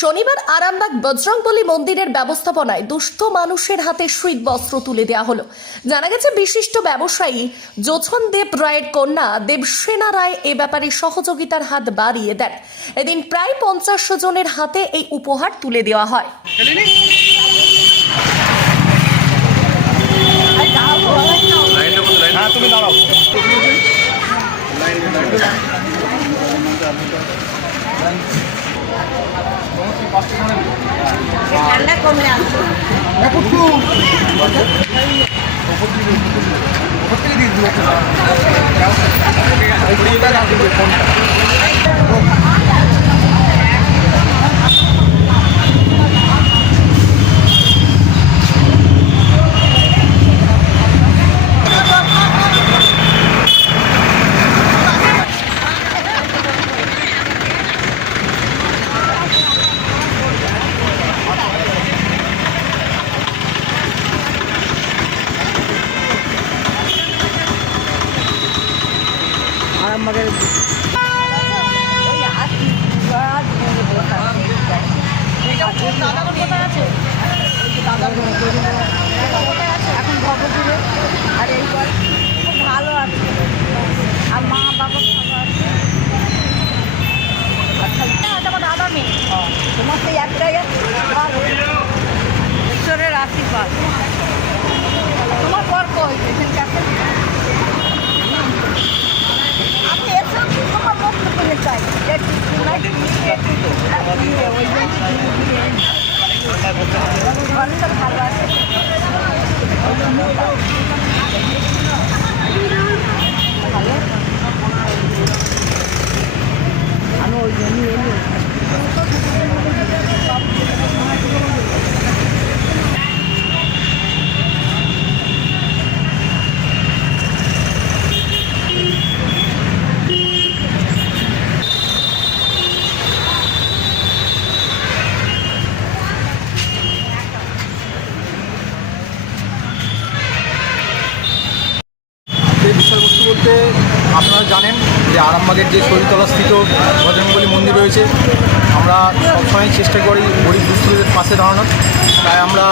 শনিবার আরামবাগ বজরংবলী মন্দিরের ব্যবস্থাপনায় দুস্থ মানুষের হাতে শীত বস্ত্র তুলে দেওয়া হলো। জানা গেছে, বিশিষ্ট ব্যবসায়ী যোছন দেব রায়ের কন্যা দেবসেনা রায় এ ব্যাপারে সহযোগিতার হাত বাড়িয়ে দেন। এদিন প্রায় পঞ্চাশ জনের হাতে এই উপহার তুলে দেওয়া হয়। ঠান্ডা কমে দাদা কোথায় আছে। এখন ভগবপুরে আর এইবার খুব ভালো আছে আর মা বাবা ভালো আছে আচ্ছা এটা আমার দাদা মেয়ে তোমার সেই একটাই ভালো ঈশ্বরের আশীর্বাদ তোমার পর কই পেশেন্ট আছে আমি এসব তোমার বক্তব্য পেলে চাই একটু শোনাই ওই জন্য ভালো আছে ভালো আমি ওই জন্যই এলি সেই বিষয়বস্তু বলতে আপনারা জানেন যে আরামবাগের যে শরীরতলা স্থিত মন্দির রয়েছে আমরা সবসময় চেষ্টা করি গরিব দুস্থদের পাশে দাঁড়ানোর। তাই আমরা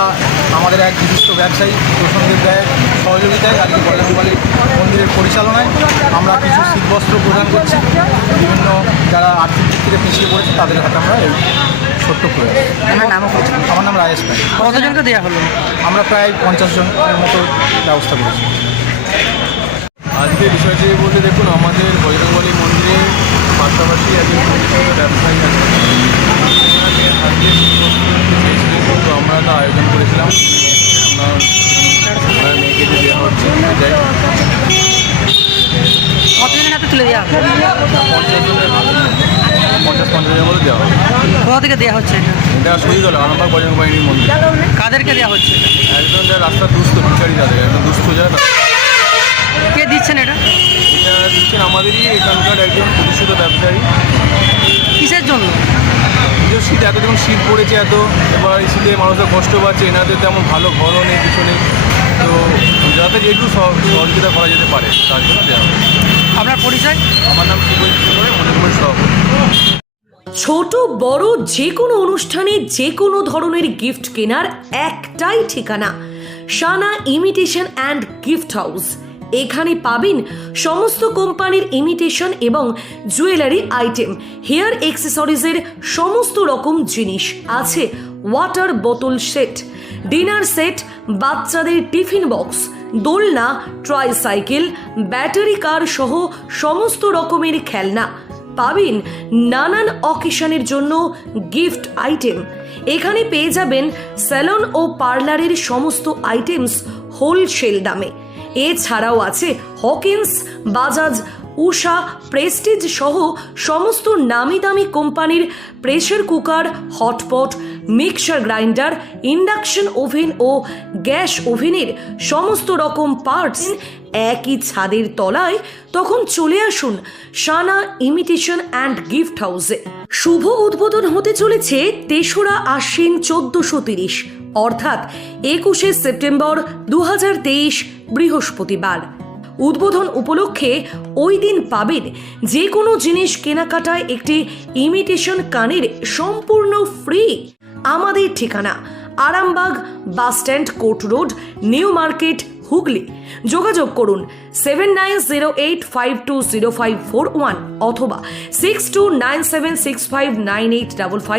আমাদের এক বিশিষ্ট ব্যবসায়ী প্রসন্দেব রায়ের সহযোগিতায় আজকে বজরঙ্গলী মন্দিরের পরিচালনায় আমরা কিছু শীতবস্ত্র প্রদান করছি। বিভিন্ন যারা আর্থিক দিক থেকে পিছিয়ে পড়েছে তাদের হাতে আমরা এই ছোট্ট করে আমার করছি আমার নাম রায়েশ ভাই কতজনকে দেওয়া হলো? আমরা প্রায় পঞ্চাশ জনের মতো ব্যবস্থা করেছি। আজকে বিষয়টি বলতে দেখুন আমাদের বজরংবলী মন্দিরের পাশাপাশি একজন ব্যবসায়ী আছে। ওনাকে আজকে কিন্তু আমরা তো আয়োজন করেছিলাম। আমরা ওনার মেয়েকে যে দেওয়া হচ্ছে যাই পঞ্চাশ পঞ্চাশ মধ্যে দেওয়া হবে। কোথা থেকে দেওয়া হচ্ছে এটা? এটা শহীদ হলো আরামবাগ বজরংবাহিনীর মন্দির। কাদেরকে দেওয়া হচ্ছে একজন যারা রাস্তা দুস্থ ভিখারি যাদের একজন দুস্থ যারা। কে দিচ্ছেন এটা? এটা দিচ্ছেন আমাদেরই এখানকার একজন প্রতিষ্ঠিত ব্যবসায়ী। কিসের জন্য? যে শীত এত যখন শীত পড়েছে এত এবার এই শীতে মানুষরা কষ্ট পাচ্ছে এনাদের তেমন ভালো ঘরও নেই কিছু নেই তো যাতে সহ- সহযোগিতা করা যেতে পারে তার জন্য দেওয়া হবে। আপনার পরিচয়? আমার নাম সিংহ মনে করি সভাপতি। ছোট বড় যে কোনো অনুষ্ঠানে যে কোনো ধরনের গিফট কেনার একটাই ঠিকানা। Sana imitation and gift house এখানে পাবেন সমস্ত কোম্পানির ইমিটেশন এবং জুয়েলারি আইটেম হেয়ার এক্সেসরিজের সমস্ত রকম জিনিস। আছে ওয়াটার বোতল সেট ডিনার সেট বাচ্চাদের টিফিন বক্স দোলনা ট্রাইসাইকেল ব্যাটারি কার সহ সমস্ত রকমের খেলনা। পাবেন নানান অকেশনের জন্য গিফট আইটেম এখানে পেয়ে যাবেন স্যালন ও পার্লারের সমস্ত আইটেমস হোলসেল দামে। এছাড়াও আছে হকিন্স, বাজাজ, উষা, প্রেস্টিজ সহ সমস্ত নামি দামি কোম্পানির pressure cooker, hotpot, mixer grinder, induction oven ও গ্যাস ওভেনের সমস্ত রকম পার্টস একই ছাদের তলায় তখন চলে আসুন সানা ইমিটেশন অ্যান্ড গিফট হাউসে। শুভ উদ্বোধন হতে চলেছে তেসরা আশ্বিন চোদ্দশো তিরিশ, অর্থাৎ একুশে সেপ্টেম্বর দু হাজার তেইশ বৃহস্পতিবার। উদ্বোধন উপলক্ষে ওই দিন পাবেন যে কোনো জিনিস কেনাকাটায় একটি ইমিটেশন কানের সম্পূর্ণ ফ্রি আমাদের ঠিকানা Arambagh bus stand court road, new market, Hooghly. যোগাযোগ করুন seven nine zero eight five two zero five four one অথবা six two nine seven six five nine eight double five